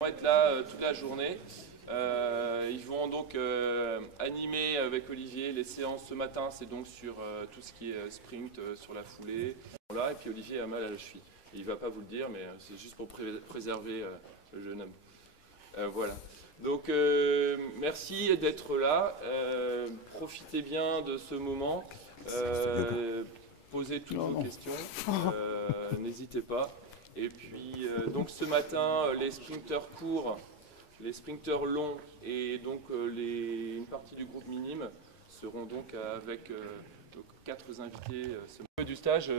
Ils vont être là toute la journée. Ils vont donc animer avec Olivier les séances ce matin, c'est donc sur tout ce qui est sprint, sur la foulée. Là, et puis Olivier a mal à la cheville. Il ne va pas vous le dire, mais c'est juste pour préserver le jeune homme. Voilà. Donc merci d'être là. Profitez bien de ce moment. Posez toutes vos questions. N'hésitez pas. Et puis donc ce matin, les sprinteurs courts, les sprinteurs longs et donc une partie du groupe minime seront donc avec 4 invités. Du stage,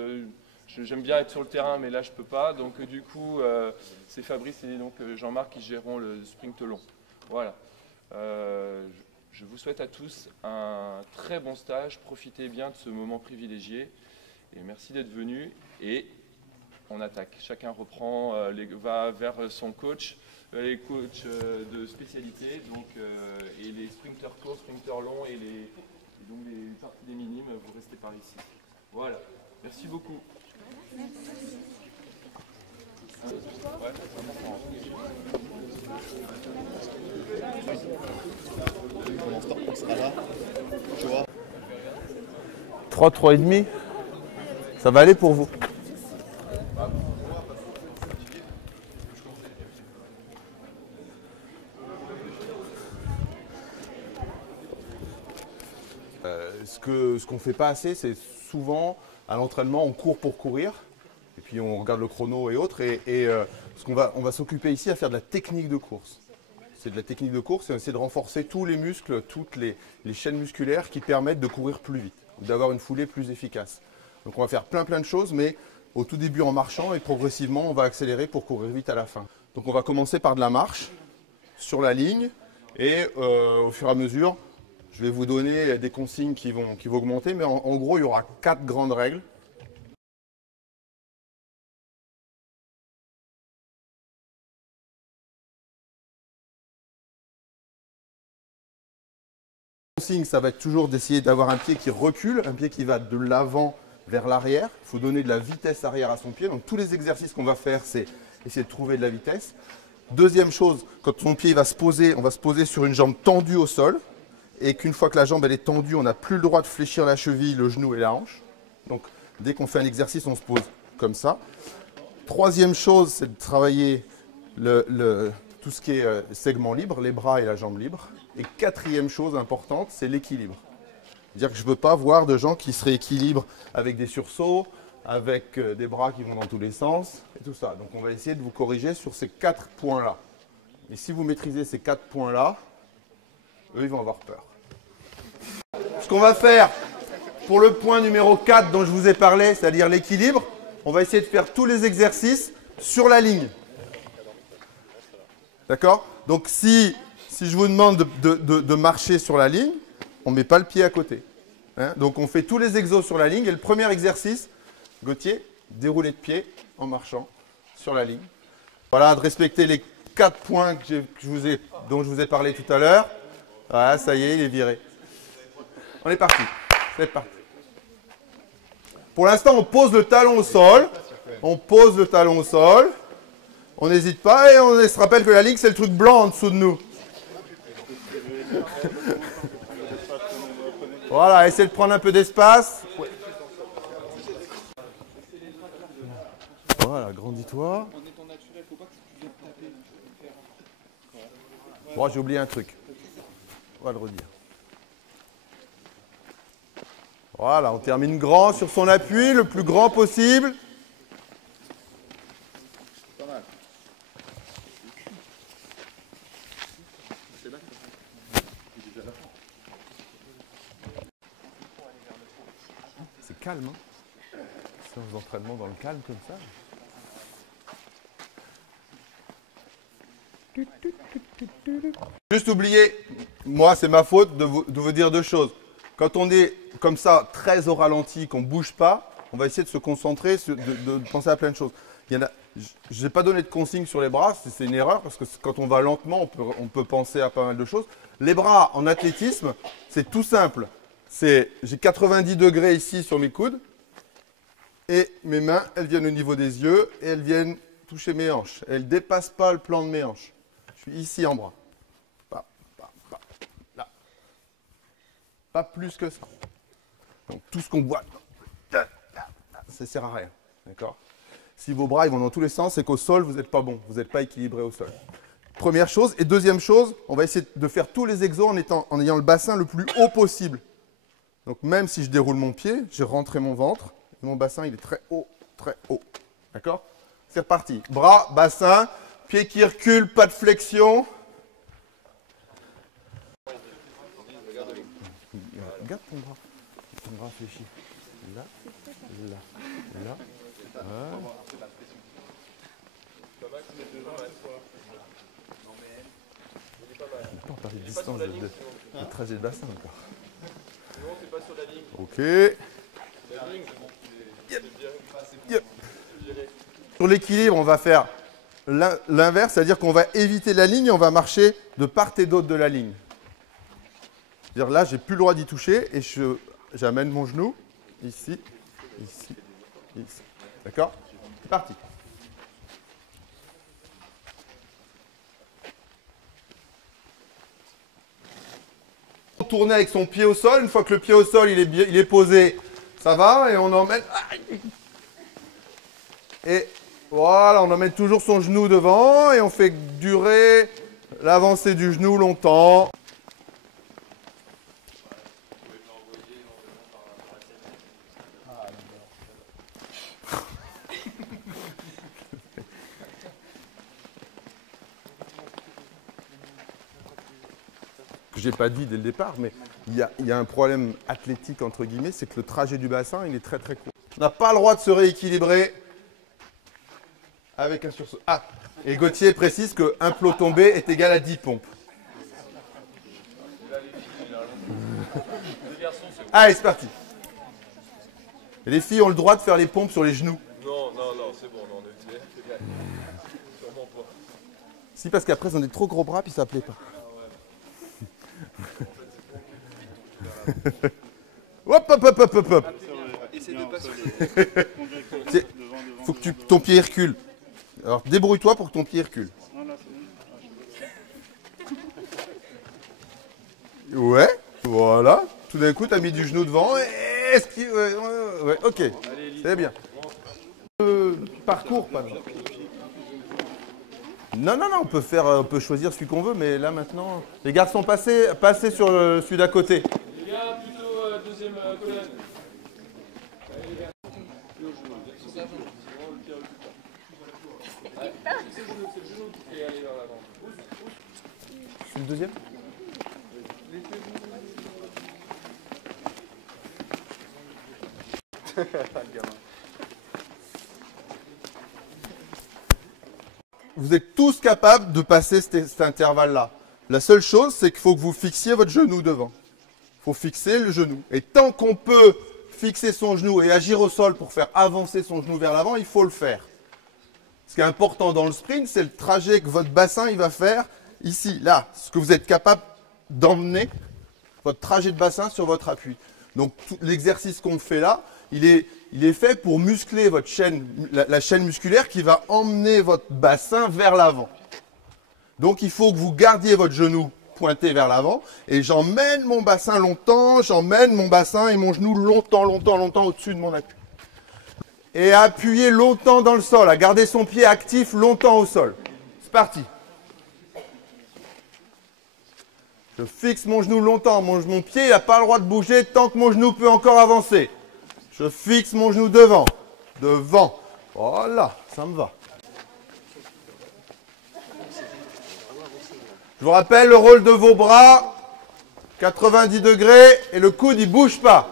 j'aime bien être sur le terrain, mais là je peux pas. Donc du coup, c'est Fabrice et donc Jean-Marc qui géreront le sprint long. Voilà. Je vous souhaite à tous un très bon stage. Profitez bien de ce moment privilégié. Et merci d'être venus. Et on attaque. Chacun reprend, va vers son coach, les coachs de spécialité, donc, et les sprinteurs courts, sprinteurs longs et donc les parties des minimes, vous restez par ici. Voilà. Merci beaucoup. Merci. On sera là, tu vois. 3,5. Ça va aller pour vous? Ce qu'on ne fait pas assez, c'est souvent à l'entraînement, on court pour courir. Et puis on regarde le chrono et autres. On va s'occuper ici à faire de la technique de course. C'est de la technique de course et on essaie de renforcer tous les muscles, toutes les chaînes musculaires qui permettent de courir plus vite, d'avoir une foulée plus efficace. Donc on va faire plein de choses, mais au tout début en marchant et progressivement on va accélérer pour courir vite à la fin. Donc on va commencer par de la marche sur la ligne et au fur et à mesure, je vais vous donner des consignes qui vont augmenter, mais en gros il y aura 4 grandes règles. Ça va être toujours d'essayer d'avoir un pied qui recule, un pied qui va de l'avant vers l'arrière. Il faut donner de la vitesse arrière à son pied. Donc tous les exercices qu'on va faire, c'est essayer de trouver de la vitesse. Deuxième chose, quand son pied va se poser, on va se poser sur une jambe tendue au sol. Et qu'une fois que la jambe elle est tendue, on n'a plus le droit de fléchir la cheville, le genou et la hanche. Donc dès qu'on fait un exercice, on se pose comme ça. Troisième chose, c'est de travailler tout ce qui est segment libre, les bras et la jambe libre. Et quatrième chose importante, c'est l'équilibre. C'est-à-dire que je ne veux pas voir de gens qui se rééquilibrent avec des sursauts, avec des bras qui vont dans tous les sens et tout ça. Donc on va essayer de vous corriger sur ces 4 points-là. Et si vous maîtrisez ces 4 points-là, eux, ils vont avoir peur. Ce qu'on va faire pour le point numéro 4 dont je vous ai parlé, c'est-à-dire l'équilibre, on va essayer de faire tous les exercices sur la ligne. D'accord? Donc si je vous demande de marcher sur la ligne, on ne met pas le pied à côté. Hein? Donc on fait tous les exos sur la ligne. Et le premier exercice, Gauthier, dérouler de pied en marchant sur la ligne. Voilà, de respecter les 4 points dont je vous ai parlé tout à l'heure. Voilà, ça y est, il est viré. On est parti. C'est parti. Pour l'instant, on pose le talon au sol. On pose le talon au sol. On n'hésite pas et on se rappelle que la ligne, c'est le truc blanc en dessous de nous. Voilà, essayez de prendre un peu d'espace. Voilà, grandis-toi. Bon, j'ai oublié un truc. On va le redire. Voilà, on termine grand sur son appui, le plus grand possible. C'est calme, hein? Séance d'entraînement dans le calme comme ça. Juste oublier, moi c'est ma faute de vous dire 2 choses. Quand on est comme ça, très au ralenti, qu'on ne bouge pas, on va essayer de se concentrer, de penser à plein de choses. Je n'ai pas donné de consigne sur les bras, c'est une erreur, parce que quand on va lentement, on peut penser à pas mal de choses. Les bras en athlétisme, c'est tout simple. J'ai 90 degrés ici sur mes coudes, et mes mains, elles viennent au niveau des yeux, et elles viennent toucher mes hanches. Elles ne dépassent pas le plan de mes hanches. Je suis ici en bras. Là. Pas plus que ça. Donc tout ce qu'on voit, ça ne sert à rien. D'accord? Si vos bras ils vont dans tous les sens, c'est qu'au sol, vous n'êtes pas bon. Vous n'êtes pas équilibré au sol. Première chose. Et deuxième chose, on va essayer de faire tous les exos en ayant le bassin le plus haut possible. Donc même si je déroule mon pied, j'ai rentré mon ventre. Et mon bassin, il est très haut, très haut. D'accord? C'est reparti. Bras, bassin, pied qui recule, pas de flexion. Regarde ton bras. Ton bras fléchit. Là, là, là. Voilà. On peut parler de distance de trajet de bassin encore. Non, c'est pas sur la ligne. Ok. La ligne, Yep. Sur l'équilibre, on va faire l'inverse, c'est-à-dire qu'on va éviter la ligne et on va marcher de part et d'autre de la ligne. C'est-à-dire là, j'ai plus le droit d'y toucher et j'amène mon genou ici, ici, ici. D'accord? C'est parti. Tourner avec son pied au sol. Une fois que le pied au sol il est posé, ça va et on emmène. Et voilà, on emmène toujours son genou devant et on fait durer l'avancée du genou longtemps. J'ai pas dit dès le départ, mais il y a un problème athlétique entre guillemets, c'est que le trajet du bassin, il est très très court. On n'a pas le droit de se rééquilibrer avec un sursaut. Ah, et Gauthier précise qu'un plot tombé est égal à 10 pompes. Allez, c'est parti. Et les filles ont le droit de faire les pompes sur les genoux. Non, c'est bon, on est sûrement pas. Si, parce qu'après, ils ont des trop gros bras, puis ça ne plaît pas. Hop, hop, hop, hop, hop, hop. Essaie de passer. Faut que ton pied recule. Alors, débrouille-toi pour que ton pied recule. Ouais, voilà. Tout d'un coup, tu as mis du genou devant. Ouais, ok. C'est bien. Parcours, pas mal. Non, on peut choisir celui qu'on veut, mais là maintenant, les garçons, passez sur celui d'à côté. Les gars, plutôt deuxième colonne. Allez les gars. C'est le genou qui fait aller vers l'avant. C'est le deuxième? Vous êtes tous capables de passer cet intervalle-là. La seule chose, c'est qu'il faut que vous fixiez votre genou devant. Il faut fixer le genou. Et tant qu'on peut fixer son genou et agir au sol pour faire avancer son genou vers l'avant, il faut le faire. Ce qui est important dans le sprint, c'est le trajet que votre bassin il va faire ici, là. Ce que vous êtes capable d'emmener votre trajet de bassin sur votre appui. Donc l'exercice qu'on fait là, il est fait pour muscler votre chaîne, la chaîne musculaire qui va emmener votre bassin vers l'avant. Donc il faut que vous gardiez votre genou pointé vers l'avant et j'emmène mon bassin longtemps, j'emmène mon bassin et mon genou longtemps au-dessus de mon appui. Et appuyez longtemps dans le sol, à garder son pied actif longtemps au sol. C'est parti. Je fixe mon genou longtemps, mon pied n'a pas le droit de bouger tant que mon genou peut encore avancer. Je fixe mon genou devant, voilà, ça me va. Je vous rappelle le rôle de vos bras, 90 degrés et le coude il ne bouge pas.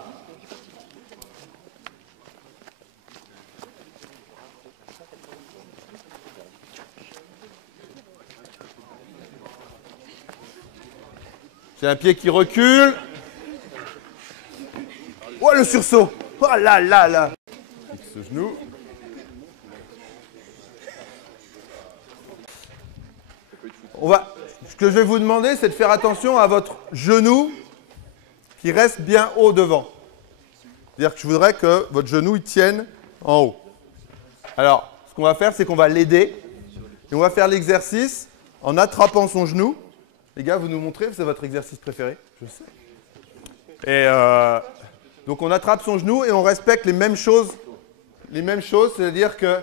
J'ai un pied qui recule. Oh le sursaut. Oh là là là. Fixe ce genou. Ce que je vais vous demander, c'est de faire attention à votre genou qui reste bien haut devant. C'est-à-dire que je voudrais que votre genou il tienne en haut. Alors, ce qu'on va faire, c'est qu'on va l'aider. Et on va faire l'exercice en attrapant son genou. Les gars, vous nous montrez, c'est votre exercice préféré? Je sais. Et donc on attrape son genou et on respecte les mêmes choses. Les mêmes choses, c'est-à-dire que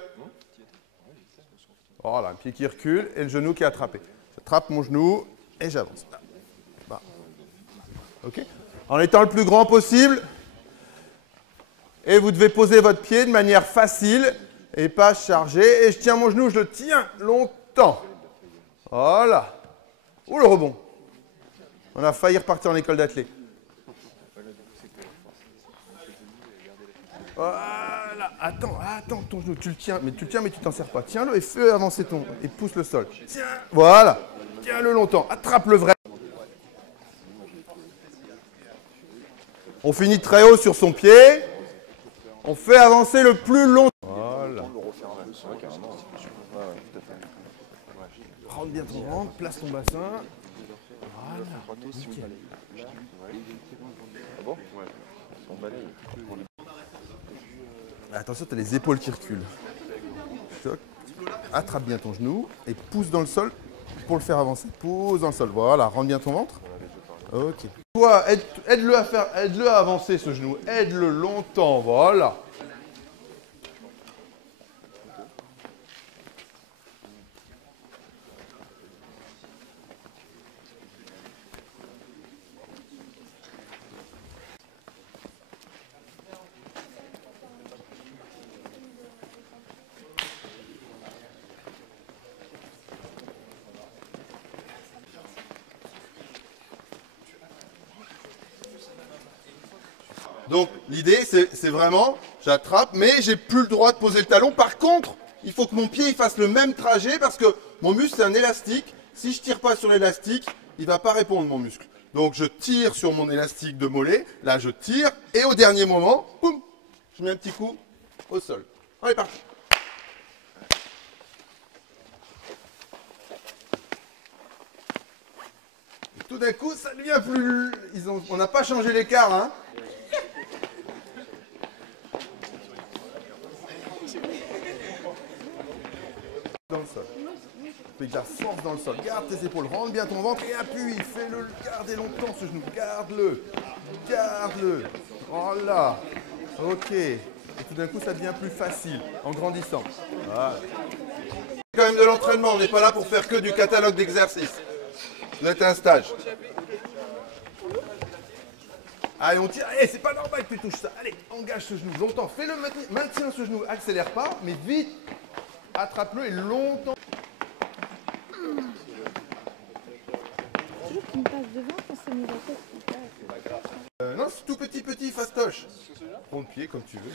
voilà, un pied qui recule et le genou qui est attrapé. J'attrape mon genou et j'avance. Bah. OK? En étant le plus grand possible. Et vous devez poser votre pied de manière facile et pas chargé. Et je tiens mon genou, je le tiens longtemps. Voilà. Ouh, le rebond. On a failli repartir en école d'athlète. Voilà. Attends, ton genou, tu le tiens, mais tu t'en sers pas. Tiens-le et fais avancer ton... et pousse le sol. Tiens, voilà. Tiens-le longtemps. Attrape-le vrai. On finit très haut sur son pied. On fait avancer le plus long. Voilà. Rentre bien ton ventre, place ton bassin. Voilà. Nickel. Attention, tu as les épaules qui reculent. Attrape bien ton genou et pousse dans le sol pour le faire avancer. Pousse dans le sol. Voilà, rentre bien ton ventre. Ok. Toi, aide-le à avancer ce genou. Aide-le longtemps. Voilà. Donc l'idée, c'est vraiment, j'attrape, mais j'ai plus le droit de poser le talon. Par contre, il faut que mon pied il fasse le même trajet parce que mon muscle, c'est un élastique. Si je tire pas sur l'élastique, il va pas répondre, mon muscle. Donc je tire sur mon élastique de mollet. Là, je tire et au dernier moment, boum, je mets un petit coup au sol. Allez, parti. Et tout d'un coup, ça devient plus... On n'a pas changé l'écart, hein. Dans le sol. Fais de la force dans le sol. Garde tes épaules, rentre bien ton ventre et appuie. Fais-le garder longtemps ce genou. Garde-le. Garde-le. Voilà. Ok. Et tout d'un coup, ça devient plus facile en grandissant. Voilà. C'est quand même de l'entraînement. On n'est pas là pour faire que du catalogue d'exercices. Vous êtes un stage. Allez, on tire. Allez, c'est pas normal que tu touches ça. Allez, engage ce genou longtemps. Fais-le, maintiens ce genou. Accélère pas, mais vite. Attrape-le et longtemps. Toujours qu'il me passe devant quand c'est mis la tête. Non, c'est tout petit, fastoche. Rond de pied comme tu veux.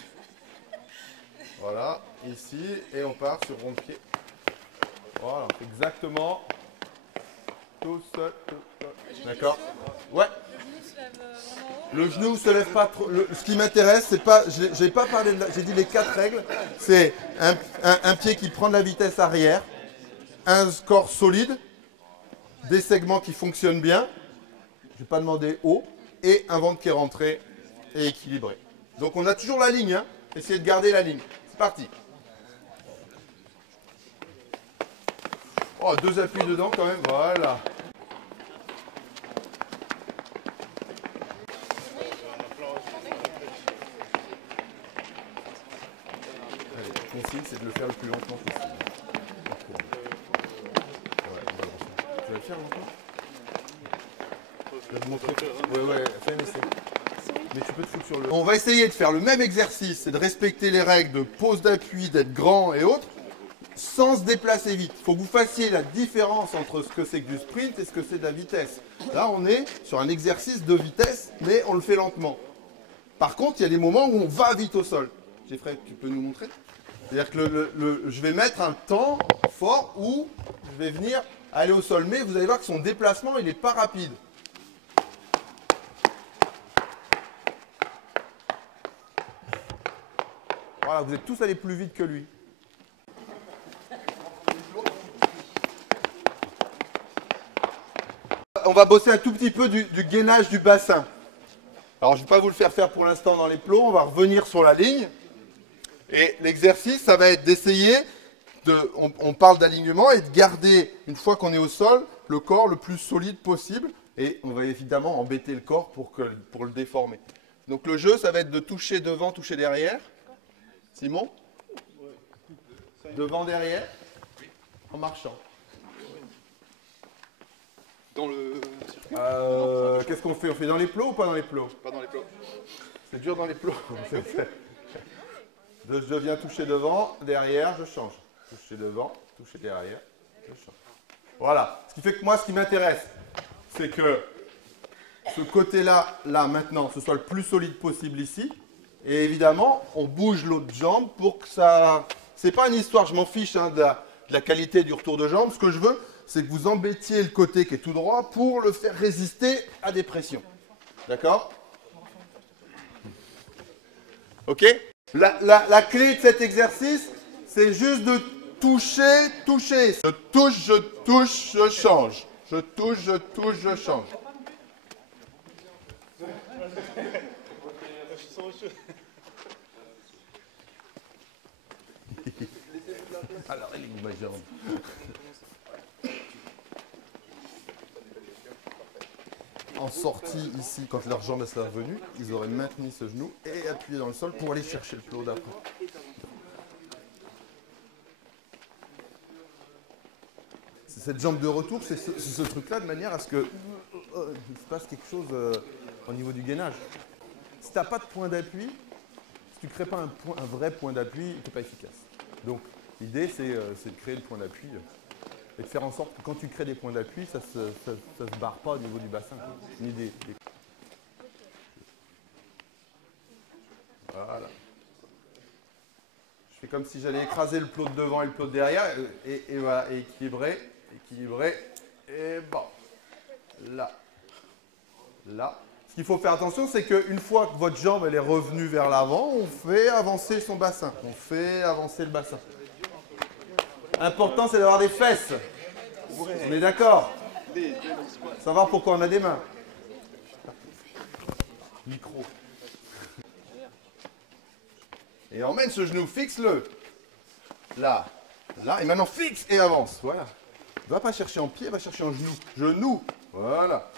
Voilà, ici, et on part sur rond de pied. Voilà, exactement. Tout seul, tout seul. D'accord? Ouais. Le genou se lève pas trop. Ce qui m'intéresse, c'est pas. J'ai pas parlé de. J'ai dit les 4 règles. C'est un pied qui prend de la vitesse arrière, un corps solide, des segments qui fonctionnent bien. Je vais pas demander haut et un ventre qui est rentré et équilibré. Donc on a toujours la ligne. Hein. Essayez de garder la ligne. C'est parti. Oh, 2 appuis dedans quand même. Voilà. Le consigne, c'est de le faire le plus lentement possible. Tu vas le faire lentement? Je vais te montrer. Ouais, fais un essai. Mais tu peux te foutre sur le... On va essayer de faire le même exercice, c'est de respecter les règles de pose d'appui, d'être grand et autres, sans se déplacer vite. Il faut que vous fassiez la différence entre ce que c'est que du sprint et ce que c'est de la vitesse. Là, on est sur un exercice de vitesse, mais on le fait lentement. Par contre, il y a des moments où on va vite au sol. Jeffrey, tu peux nous montrer? C'est-à-dire que je vais mettre un temps fort où je vais venir aller au sol. Mais vous allez voir que son déplacement, il n'est pas rapide. Voilà, vous êtes tous allés plus vite que lui. On va bosser un tout petit peu du gainage du bassin. Alors, je ne vais pas vous le faire pour l'instant dans les plots. On va revenir sur la ligne. Et l'exercice, ça va être d'essayer on parle d'alignement et de garder, une fois qu'on est au sol, le corps le plus solide possible. Et on va évidemment embêter le corps pour le déformer. Donc le jeu, ça va être de toucher devant, toucher derrière. Simon? Devant, derrière, en marchant. Dans le circuit Qu'est-ce qu'on fait? On fait dans les plots ou pas dans les plots? Pas dans les plots. C'est dur dans les plots. Je viens toucher devant, derrière, je change. Toucher devant, toucher derrière, je change. Voilà. Ce qui fait que moi, ce qui m'intéresse, c'est que ce côté-là, là, maintenant, ce soit le plus solide possible ici. Et évidemment, on bouge l'autre jambe pour que ça... C'est pas une histoire, je m'en fiche hein, de la qualité du retour de jambe. Ce que je veux, c'est que vous embêtiez le côté qui est tout droit pour le faire résister à des pressions. D'accord? Ok? La clé de cet exercice, c'est juste de toucher, toucher. Je touche, je change. Je touche, je change. Alors, elle est où ma jambe? En sortie ici, quand leur jambe serait revenue, ils auraient maintenu ce genou et appuyé dans le sol pour aller chercher le plot d'après. Cette jambe de retour, c'est ce truc-là de manière à ce que il se passe quelque chose au niveau du gainage. Si tu n'as pas de point d'appui, si tu ne crées pas un vrai point d'appui, tu n'es pas efficace. Donc l'idée, c'est de créer le point d'appui et de faire en sorte que quand tu crées des points d'appui, ça ne se barre pas au niveau du bassin. Ni Voilà. Je fais comme si j'allais écraser le plot de devant et le plot de derrière, et voilà, et équilibrer, et bon. Là. Ce qu'il faut faire attention, c'est qu'une fois que votre jambe elle est revenue vers l'avant, on fait avancer son bassin. On fait avancer le bassin. L'important, c'est d'avoir des fesses. On est d'accord? Savoir pourquoi on a des mains. Micro. Et emmène ce genou, fixe-le. Là, et maintenant fixe et avance. Voilà. Va pas chercher en pied, va chercher en genou. Genou. Voilà.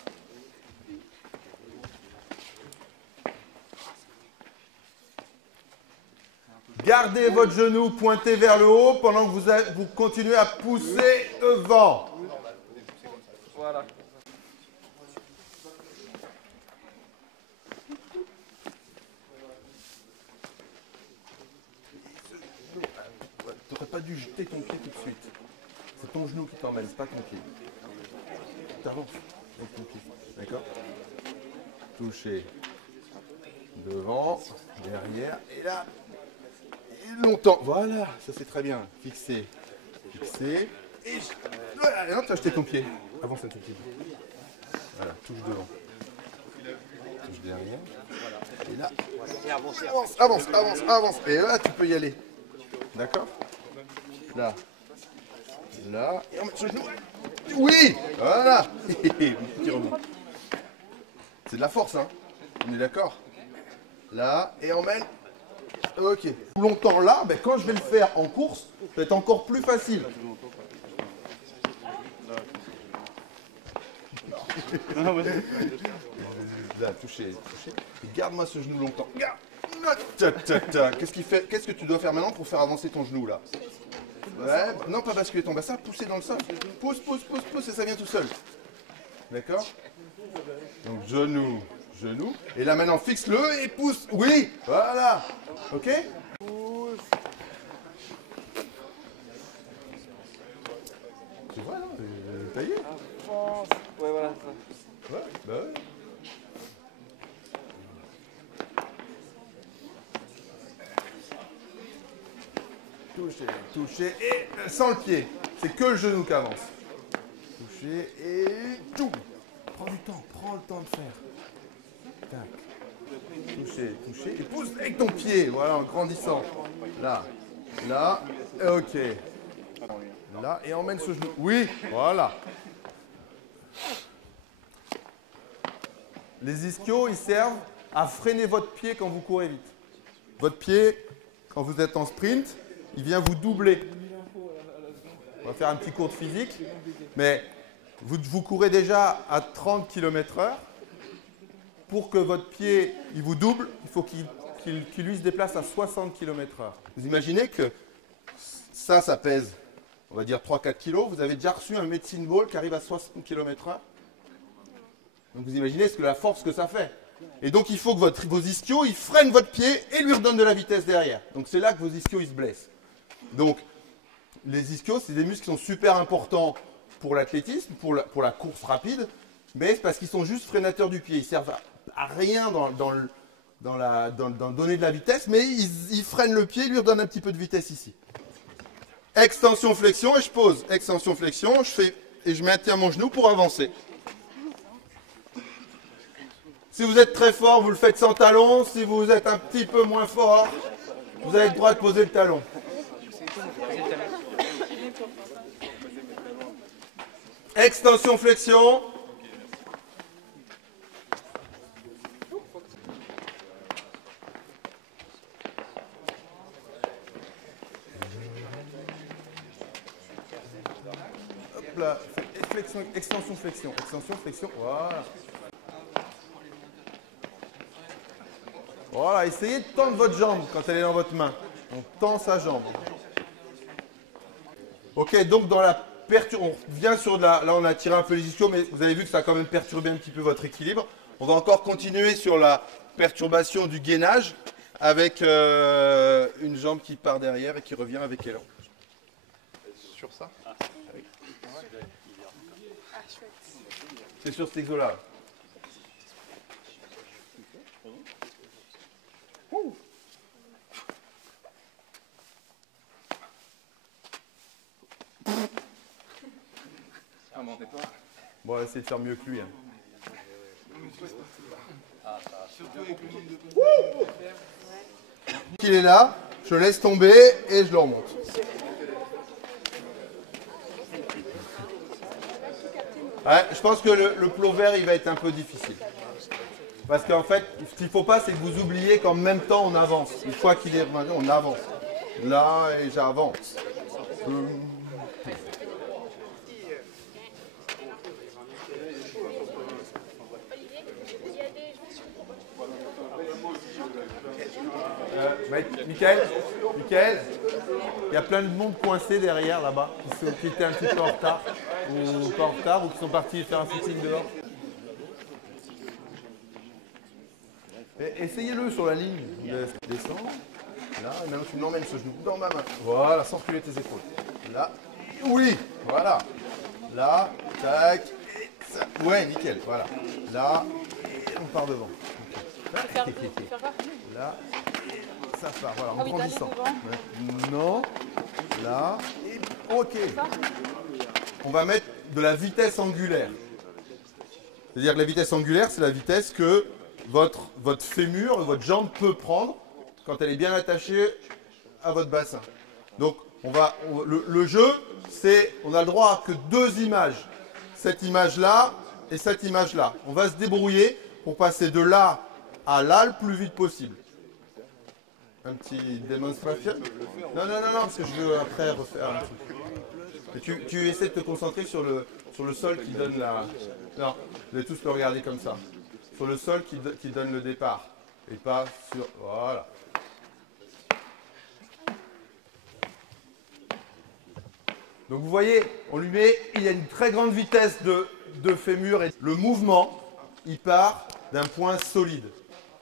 Gardez votre genou pointé vers le haut pendant que vous continuez à pousser devant. Voilà. Tu n'aurais pas dû jeter ton pied tout de suite. C'est ton genou qui t'emmène, c'est pas ton pied. Tu avances avec ton pied. D'accord? Toucher devant, derrière, et là. Longtemps, voilà, ça c'est très bien. Fixer, et voilà, non, tu as jeté ton pied. Avance un tout petit peu. Voilà, touche devant. Touche derrière. Et là, avance. Et là, tu peux y aller. D'accord? Là, et on met sur le genou. Oui, voilà. Petit rebond. C'est de la force, hein. On est d'accord? Là, et emmène. Ok. Longtemps là, ben, quand je vais le faire en course, ça va être encore plus facile. Là, toucher. Garde-moi ce genou longtemps. Qu'est-ce que tu dois faire maintenant pour faire avancer ton genou là? Ouais, non, pas basculer ton bassin, pousser dans le sol. Pousse, et ça vient tout seul. D'accord? Donc genou. Et là maintenant, fixe-le et pousse. Oui, voilà. Ok? Tu vois, non? Taillé? Ouais, voilà. Ouais, bah ouais. Toucher et sans le pied. C'est que le genou qui avance. Toucher et tout. Prends le temps de faire. Tac. Toucher et pousse avec ton pied. Voilà, en grandissant. Là, ok. Là, et emmène ce genou. Oui, voilà. Les ischios, ils servent à freiner votre pied quand vous courez vite. Votre pied, quand vous êtes en sprint, il vient vous doubler. On va faire un petit cours de physique. Mais vous courez déjà à 30 km/h. Pour que votre pied il vous double, il faut qu'il lui se déplace à 60 km/h. Vous imaginez que ça pèse, on va dire 3-4 kg. Vous avez déjà reçu un medicine ball qui arrive à 60 km/h. Donc vous imaginez la force que ça fait. Et donc il faut que vos ischios ils freinent votre pied et lui redonnent de la vitesse derrière. Donc c'est là que vos ischios ils se blessent. Donc les ischios, c'est des muscles qui sont super importants pour l'athlétisme, pour la course rapide, mais c'est parce qu'ils sont juste freinateurs du pied. Ils servent à rien dans donner de la vitesse, mais ils freinent le pied et lui redonnent un petit peu de vitesse ici. Extension, flexion, et je pose. Extension, flexion, je fais et je maintiens mon genou pour avancer. Si vous êtes très fort, vous le faites sans talon. Si vous êtes un petit peu moins fort, vous avez le droit de poser le talon. Extension, flexion. Hop là. Flexion, extension, flexion. Extension, flexion. Voilà. Voilà, essayez de tendre votre jambe quand elle est dans votre main. On tend sa jambe. Ok, donc dans la on vient sur de la... Là, on a tiré un peu les ischios, mais vous avez vu que ça a quand même perturbé un petit peu votre équilibre. On va encore continuer sur la perturbation du gainage avec une jambe qui part derrière et qui revient avec élan. Sur ça. C'est sur cet exo-là. Bon, on va essayer de faire mieux que lui. Hein. Il est là, je le laisse tomber et je le remonte. Ouais, je pense que le plot vert, il va être un peu difficile. Parce qu'en fait, ce qu'il ne faut pas, c'est que vous oubliez qu'en même temps, on avance. Une fois qu'il est revenu, on avance. Là, et j'avance. Michael, il y a plein de monde coincé derrière là-bas, qui étaient un petit peu en retard, ou pas en retard, ou qui sont partis faire un footing dehors. Essayez-le sur la ligne, descends, là, et maintenant tu m'emmènes ce genou dans ma main. Voilà, sans reculer tes épaules. Là, oui, voilà. Là, tac, et ça. Ouais, nickel, voilà. Là, et on part devant. Là, ça part, voilà, en grandissant. Non, là, et ok. On va mettre de la vitesse angulaire. C'est-à-dire que la vitesse angulaire, c'est la vitesse que votre fémur, votre jambe peut prendre quand elle est bien attachée à votre bassin. Donc, le jeu, c'est, on a le droit à que deux images. Cette image-là et cette image-là. On va se débrouiller pour passer de là à là le plus vite possible. Un petit démonstration. Non, parce que je veux après refaire un truc. Et tu essaies de te concentrer sur le sol qui donne la... Non, vous allez tous le regarder comme ça. Sur le sol qui donne le départ. Et pas sur... Voilà. Donc vous voyez, on lui met... Il y a une très grande vitesse de fémur. Et le mouvement, il part d'un point solide.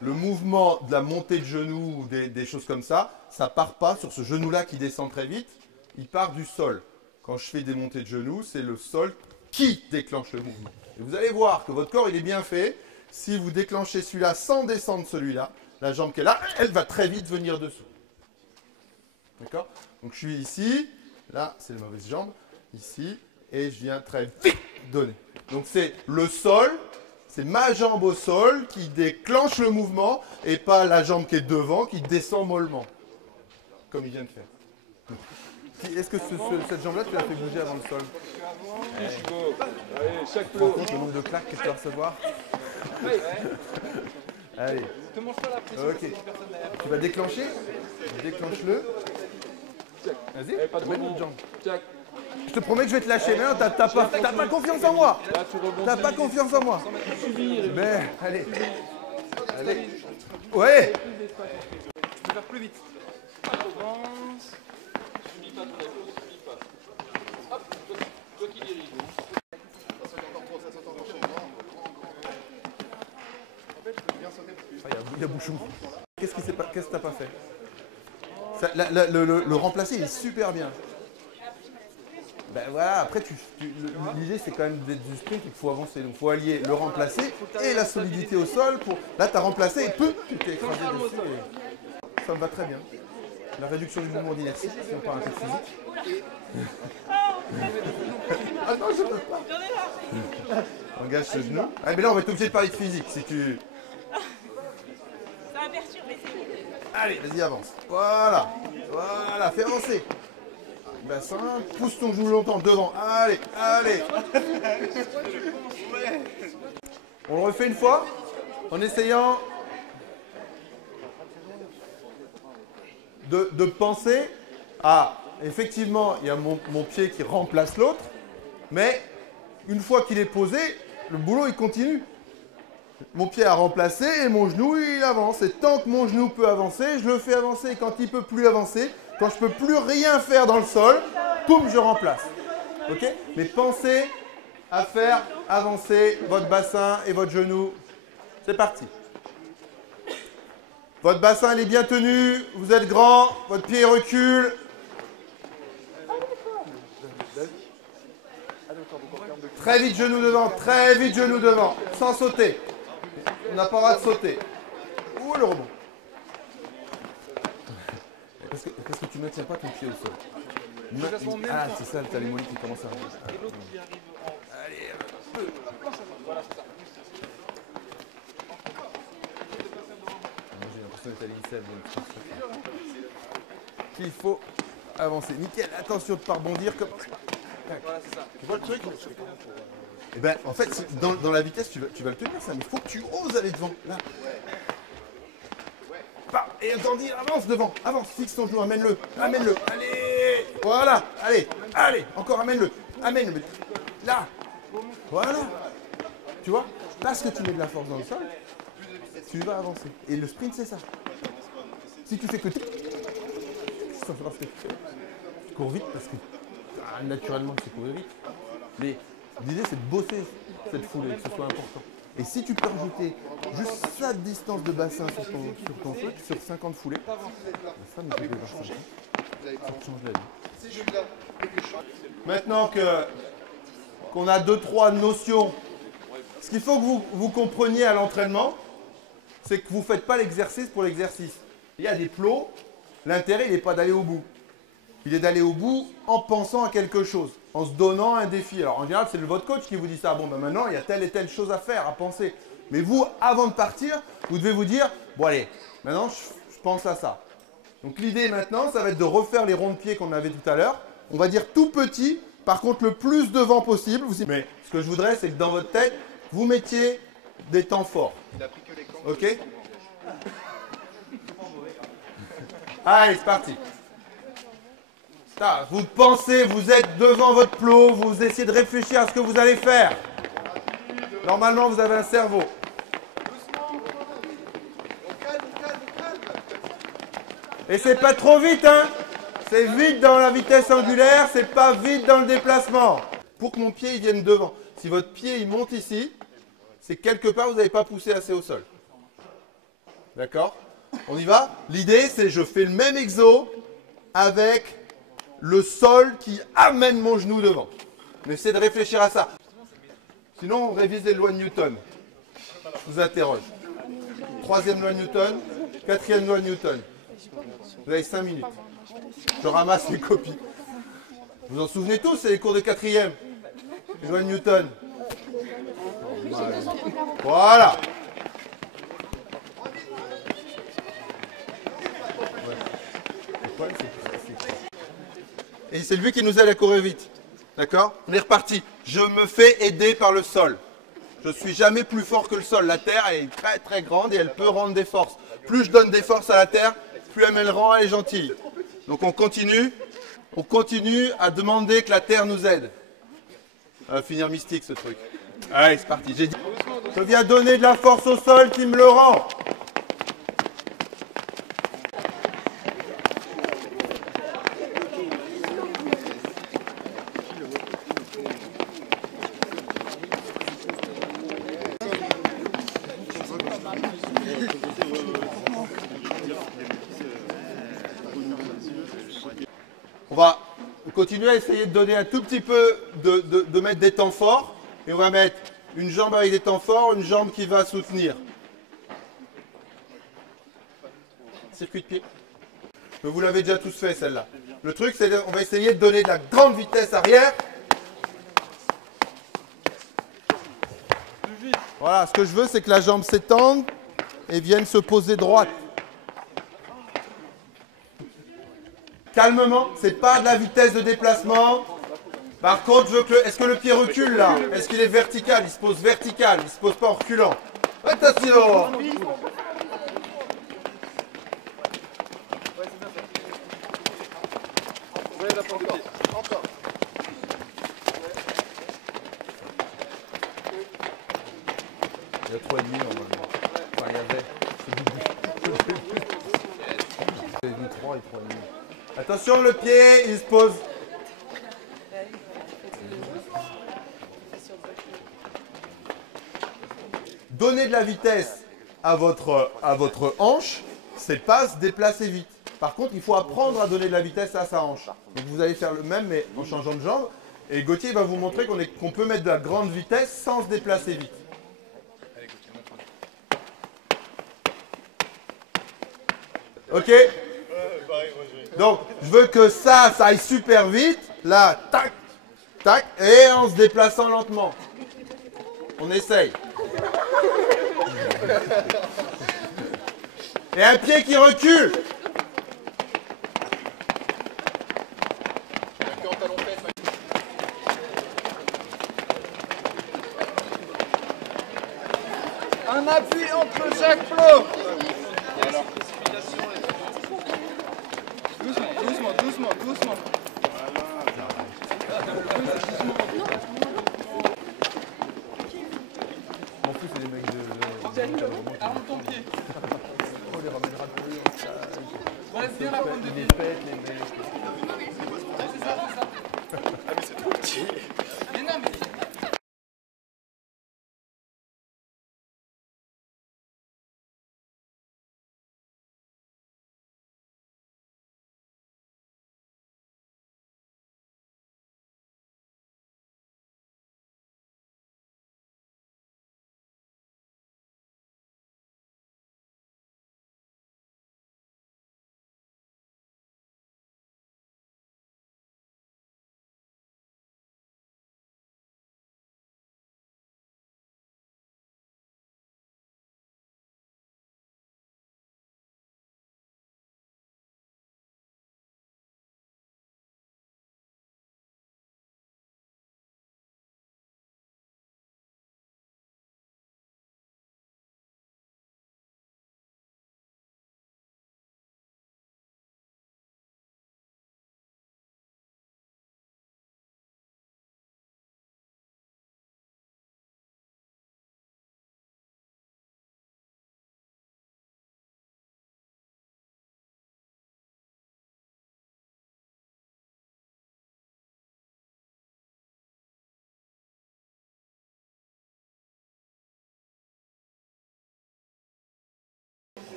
Le mouvement de la montée de genou ou des choses comme ça ne part pas sur ce genou-là qui descend très vite. Il part du sol. Quand je fais des montées de genoux, c'est le sol qui déclenche le mouvement. Et vous allez voir que votre corps il est bien fait. Si vous déclenchez celui-là sans descendre celui-là, la jambe qui est là, elle va très vite venir dessous. D'accord? Donc je suis ici. Là, c'est la mauvaise jambe. Ici. Et je viens très vite donner. Donc c'est le sol. C'est ma jambe au sol qui déclenche le mouvement et pas la jambe qui est devant qui descend mollement. Comme il vient de faire. Est-ce que cette jambe-là, tu l'as fait bouger avant le sol? Allez, chaque Tu te rends compte le nombre de claques que tu vas recevoir? Allez. Ok. Tu vas déclencher? Déclenche-le. Vas-y, pas trop mets bon. l'autre jambe. Je te promets que je vais te lâcher. Mais non, t'as pas confiance en moi. Là, tu rebondis. T'as pas confiance en moi. Suivi, Mais, allez. Allez. Ouais. Je peux faire plus vite. avance. Subis pas ton épaule, subis pas. Hop, toi qui dirige. Il y a bouchon. Qu'est-ce que t'as pas fait? Ça, le remplacer, il est super bien. Ben voilà, après, l'idée c'est quand même d'être du sprint, il faut avancer. Donc il faut allier le remplacer et la solidité au sol. Là, tu as remplacé et tu t'es écrasé dessus. Et ça me va très bien. La réduction du mouvement d'inertie, si on parle un peu de physique. Ah non, je peux pas. Engage ce genou. Ah, mais là, on va être obligé de parler de physique si tu. Ça va perturber, c'est bon. Allez, vas-y, avance. Voilà. Voilà, fais avancer. Bassin, pousse ton genou longtemps devant. Allez, allez. On le refait une fois en essayant de penser à, effectivement, il y a mon pied qui remplace l'autre, mais une fois qu'il est posé, le boulot il continue. Mon pied a remplacé et mon genou il avance. Et tant que mon genou peut avancer, je le fais avancer. Et quand il ne peut plus avancer, quand je ne peux plus rien faire dans le sol, boum, je remplace. Ok? Mais pensez à faire avancer votre bassin et votre genou. C'est parti. Votre bassin il est bien tenu, vous êtes grand, votre pied recule. Très vite genou devant, sans sauter. On n'a pas le droit de sauter. Ouh, le rebond. Parce que tu ne maintiens pas ton pied au sol. Ah, c'est ça, t'as les mollets qui commencent à arriver. Et l'autre qui arrive en. Allez, Voilà, c'est ça. j'ai l'impression d'être à l'INSEP, donc il faut avancer. Nickel, attention de ne pas rebondir comme. Voilà, c'est ça. Tu vois le truc? Eh ben, en fait, dans la vitesse, tu vas le tenir ça, mais il faut que tu oses aller devant. Là. Et attendez, avance devant, avance, fixe ton genou, amène-le, amène-le. Allez, voilà, allez, encore amène-le, amène-le. Là, voilà. Tu vois, parce que tu mets de la force dans le sol, tu vas avancer. Et le sprint, c'est ça. Si tu fais que ça fera ce que tu fais. Tu cours vite parce que naturellement, tu cours vite. Mais l'idée, c'est de bosser cette foulée, que ce soit important. Et si tu peux rajouter juste cette distance de bassin sur ton truc, sur 50 foulées, ça me fait changer. Ça te change la vie. Maintenant qu'on a 2-3 notions, ce qu'il faut que vous compreniez à l'entraînement, c'est que vous ne faites pas l'exercice pour l'exercice. Il y a des plots, l'intérêt, il n'est pas d'aller au bout. Il est d'aller au bout en pensant à quelque chose, en se donnant un défi. Alors en général, c'est votre coach qui vous dit ça. Bon, ben maintenant, il y a telle et telle chose à faire, à penser. Mais vous, avant de partir, vous devez vous dire, bon allez, maintenant, je pense à ça. Donc l'idée maintenant, ça va être de refaire les ronds de pied qu'on avait tout à l'heure. On va dire tout petit, par contre le plus devant possible. Mais ce que je voudrais, c'est que dans votre tête, vous mettiez des temps forts. Ok? Allez, c'est parti. Vous pensez, vous êtes devant votre plot, vous essayez de réfléchir à ce que vous allez faire. Normalement, vous avez un cerveau. Et c'est pas trop vite, hein. C'est vite dans la vitesse angulaire, c'est pas vite dans le déplacement. Pour que mon pied il vienne devant. Si votre pied il monte ici, c'est quelque part vous n'avez pas poussé assez au sol. D'accord? On y va? L'idée, c'est je fais le même exo avec le sol qui amène mon genou devant. Mais c'est de réfléchir à ça. Sinon, on révise les lois de Newton. Je vous interroge. 3e loi de Newton, 4e loi de Newton. Vous avez 5 minutes. Je ramasse les copies. Vous en souvenez tous, c'est les cours de 4e. Les lois de Newton. Voilà. Et c'est lui qui nous aide à courir vite. D'accord? On est reparti. Je me fais aider par le sol. Je ne suis jamais plus fort que le sol. La terre elle est très très grande et elle peut rendre des forces. Plus je donne des forces à la terre, plus elle me le rend, elle est gentille. Donc on continue. On continue à demander que la Terre nous aide. Ça va finir mystique ce truc. Allez, c'est parti. J'ai dit, je viens donner de la force au sol qui me le rend. On va continuer à essayer de donner un tout petit peu, de mettre des temps forts. Et on va mettre une jambe avec des temps forts, une jambe qui va soutenir. Circuit de pied. Mais vous l'avez déjà tous fait celle-là. Le truc, c'est qu'on va essayer de donner de la grande vitesse arrière. Voilà, ce que je veux, c'est que la jambe s'étende et vienne se poser droite. Calmement, c'est pas de la vitesse de déplacement. Par contre, je veux que est-ce que le pied recule là? Est-ce qu'il est vertical? Il se pose vertical, il se pose pas en reculant. Attention! Encore. Il y a 3,5 normalement. Enfin, il y avait. C'est du 3 et 3,5. Attention, le pied, il se pose. Donner de la vitesse à votre hanche, c'est pas se déplacer vite. Par contre, il faut apprendre à donner de la vitesse à sa hanche. Donc vous allez faire le même, mais en changeant de jambe. Et Gauthier va vous montrer qu'on peut mettre de la grande vitesse sans se déplacer vite. Ok? Donc, je veux que ça aille super vite. Là, tac, tac, et en se déplaçant lentement. On essaye. Et un pied qui recule. Un appui entre chaque flot. Doucement. En plus, c'est des mecs de... Arme ton pied. On les ramènera plus. Ouais, viens la pointe de pied. C'est ça. Ah mais c'est trop petit. Mais non, mais...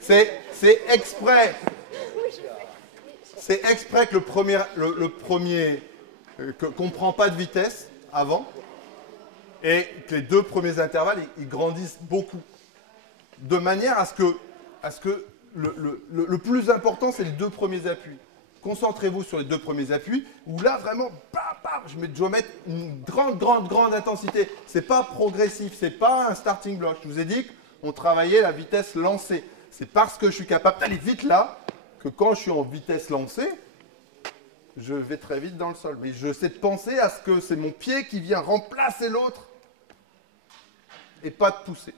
C'est exprès. C'est exprès que le premier qu'on ne prend pas de vitesse avant et que les deux premiers intervalles ils grandissent beaucoup. De manière à ce que le plus important, c'est les deux premiers appuis. Concentrez-vous sur les deux premiers appuis, où là, vraiment, je dois mettre une grande intensité. Ce n'est pas progressif, ce n'est pas un starting block. Je vous ai dit qu'on travaillait la vitesse lancée. C'est parce que je suis capable d'aller vite là, que quand je suis en vitesse lancée, je vais très vite dans le sol. Mais je sais penser à ce que c'est mon pied qui vient remplacer l'autre, et pas de pousser.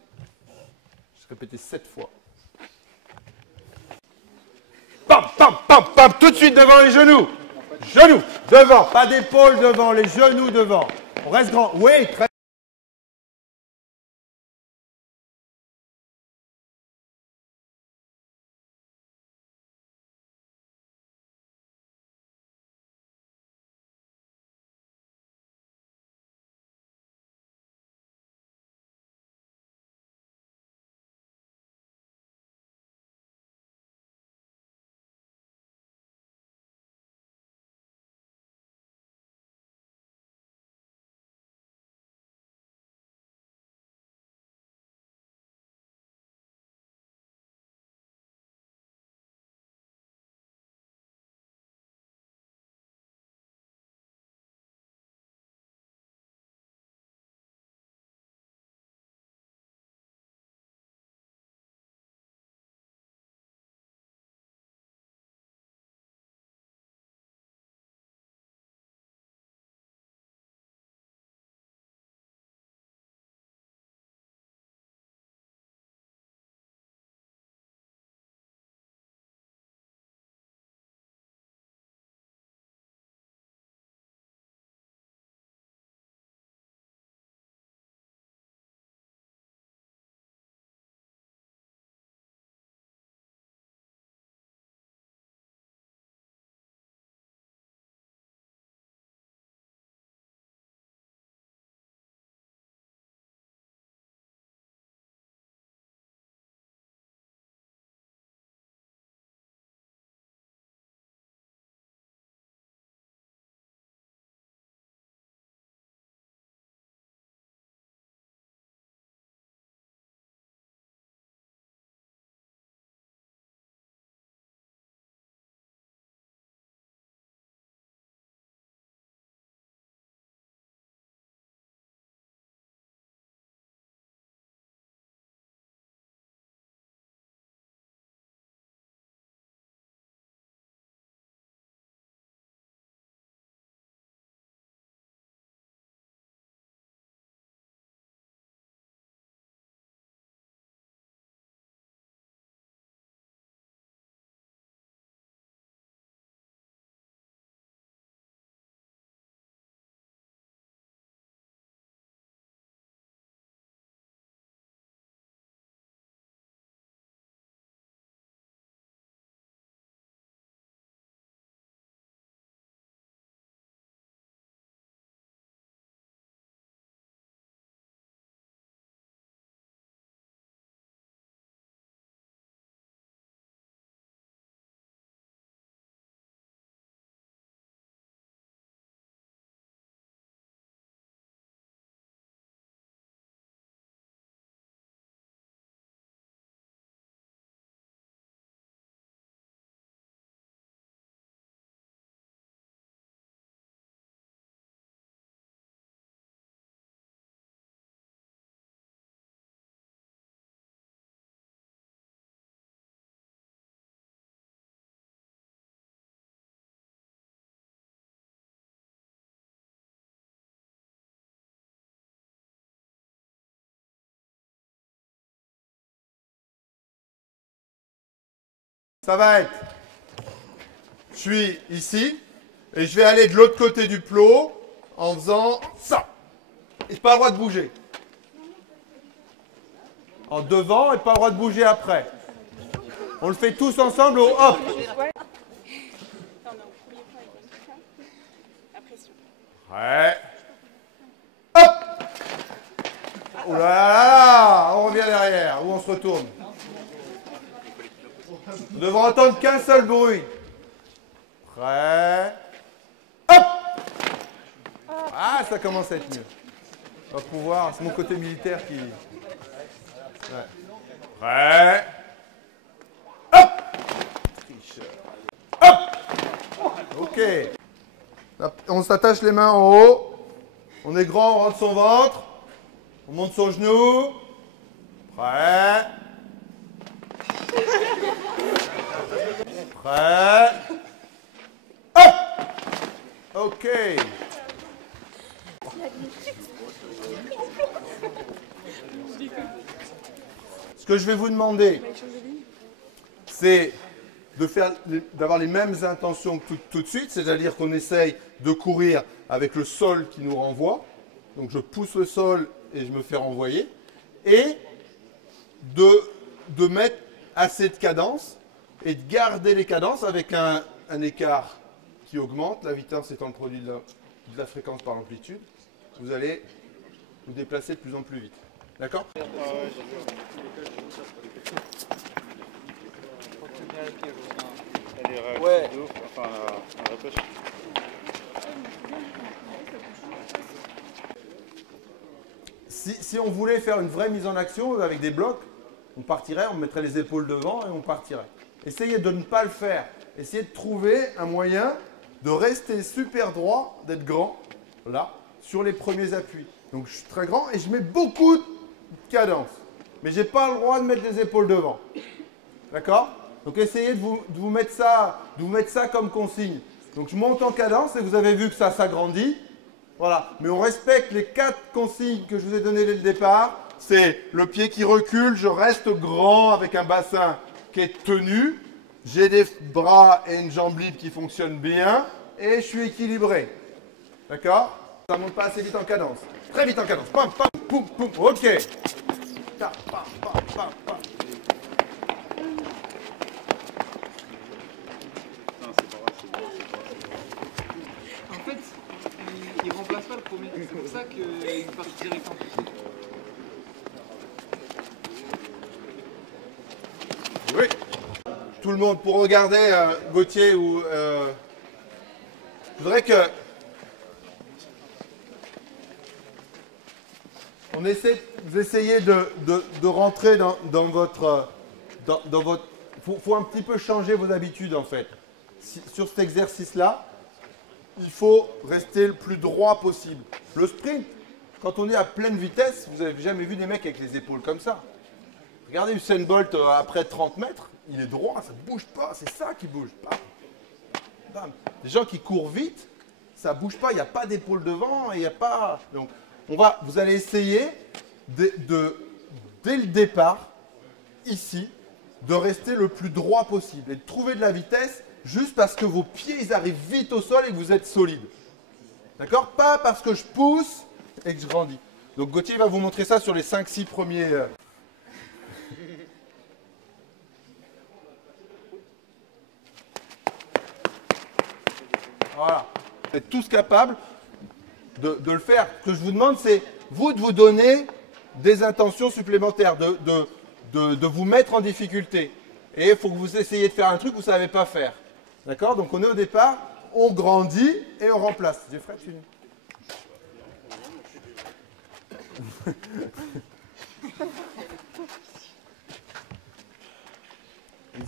Je répétais 7 fois. Pam, pam, pam, pam, tout de suite devant les genoux. Genoux, devant, pas d'épaule devant, les genoux devant. On reste grand. Oui, très Ça va être, je suis ici, et je vais aller de l'autre côté du plot en faisant ça. Et pas le droit de bouger. En devant et pas le droit de bouger après. On le fait tous ensemble au hop. Ouais. Hop. Oh là là là, on revient derrière, ou on se retourne. Nous devons entendre qu'un seul bruit. Prêt. Hop. Ah, ça commence à être mieux. On va pouvoir, c'est mon côté militaire qui... Ouais. Prêt. Hop. Tricheur. Hop. Ok. On s'attache les mains en haut. On est grand, on rentre son ventre. On monte son genou. Prêt. Prêt. Hop. Ok. Ce que je vais vous demander, c'est d'avoir les mêmes intentions que tout de suite, c'est-à-dire qu'on essaye de courir avec le sol qui nous renvoie. Donc je pousse le sol et je me fais renvoyer. Et de mettre assez de cadence et de garder les cadences avec un écart qui augmente, la vitesse étant le produit de la fréquence par l'amplitude. Vous allez vous déplacer de plus en plus vite. D'accord ? Ouais. Si on voulait faire une vraie mise en action avec des blocs, on partirait, on mettrait les épaules devant et on partirait. Essayez de ne pas le faire. Essayez de trouver un moyen de rester super droit, d'être grand, là, sur les premiers appuis. Donc je suis très grand et je mets beaucoup de cadence. Mais je n'ai pas le droit de mettre les épaules devant. D'accord ? Donc essayez de vous mettre ça comme consigne. Donc je monte en cadence et vous avez vu que ça s'agrandit. Voilà. Mais on respecte les 4 consignes que je vous ai données dès le départ. C'est le pied qui recule, je reste grand avec un bassin qui est tenu. J'ai des bras et une jambe libre qui fonctionnent bien. Et je suis équilibré. D'accord ? Ça ne monte pas assez vite en cadence. Très vite en cadence. Pam, pam, poum, poum. Ok. Pam, pam, pam, pam, pam. En fait, il remplace pas le premier. C'est pour ça qu'il part direct en plus. Oui. Tout le monde, pour regarder Gauthier ou... je voudrais que... Vous essayez de rentrer dans votre... Faut un petit peu changer vos habitudes en fait. Sur cet exercice-là, il faut rester le plus droit possible. Le sprint, quand on est à pleine vitesse, vous n'avez jamais vu des mecs avec les épaules comme ça. Regardez Usain Bolt après 30 mètres, il est droit, ça ne bouge pas, c'est ça qui bouge. Bam. Bam. Les gens qui courent vite, ça ne bouge pas, il n'y a pas d'épaule devant, il n'y a pas... Donc, vous allez essayer dès le départ, ici, de rester le plus droit possible et de trouver de la vitesse juste parce que vos pieds ils arrivent vite au sol et que vous êtes solide. D'accord ? Pas parce que je pousse et que je grandis. Donc Gauthier va vous montrer ça sur les 5-6 premiers... Voilà. Vous êtes tous capables de le faire. Ce que je vous demande, c'est vous de vous donner des intentions supplémentaires, de vous mettre en difficulté. Et il faut que vous essayiez de faire un truc que vous ne savez pas faire. D'accord ? Donc on est au départ, on grandit et on remplace. Jeffrey, tu...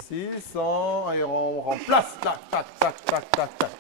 Ici, 100, et on remplace. Tac, tac, tac, tac, tac, tac.